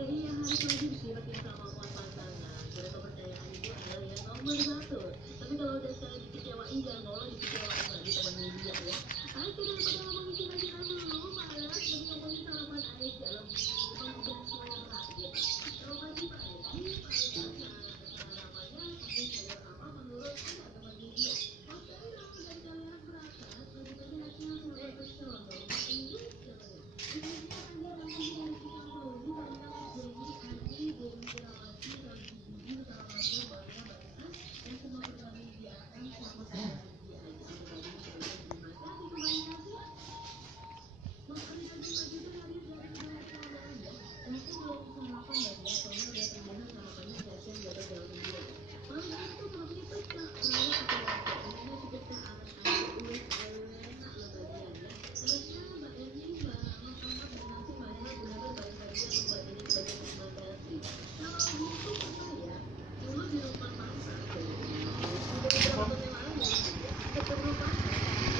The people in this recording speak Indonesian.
Ya iya harus wajib sih pakai kemampuan pasangan. Karena kepercayaan itu adalah yang nomor satu. Tapi kalau udah sekali dikecewain jangan mau dikecewain lagi teman media ya. Oke daripada ngomongin cinta-cinta dulu, malas lebih ngomongin sarapan aja lebih menggugah selera gitu. Kalau pagi-pagi sarapannya pakai sayur apa menurut teman media? Oke dong dari kalian berangkat pagi-pagi hatinya sarapan pecel dong. Ini jangan. Biasanya pagi langsung dari pisang dulu banyak jadi Adi Dewi Firawati Ragi Budi sarapannya banyak banget dan semua berbagi diakan selama sehari aja aku tadi coba terima kasih kembali kasih makan pagi-pagi itu hari dari banyak orang ya aku belum sarapan lagi ya soalnya udah terbiasa sarapannya siang jaga dalam minggu aja paling aku tapi pecah raya atau warga ini si pecah anak-anak wes enak lah bagiannya terusnya Mbak Eni Mbak Mas Ahmad dan Nanti Mbak Ella benar-benar baik-baik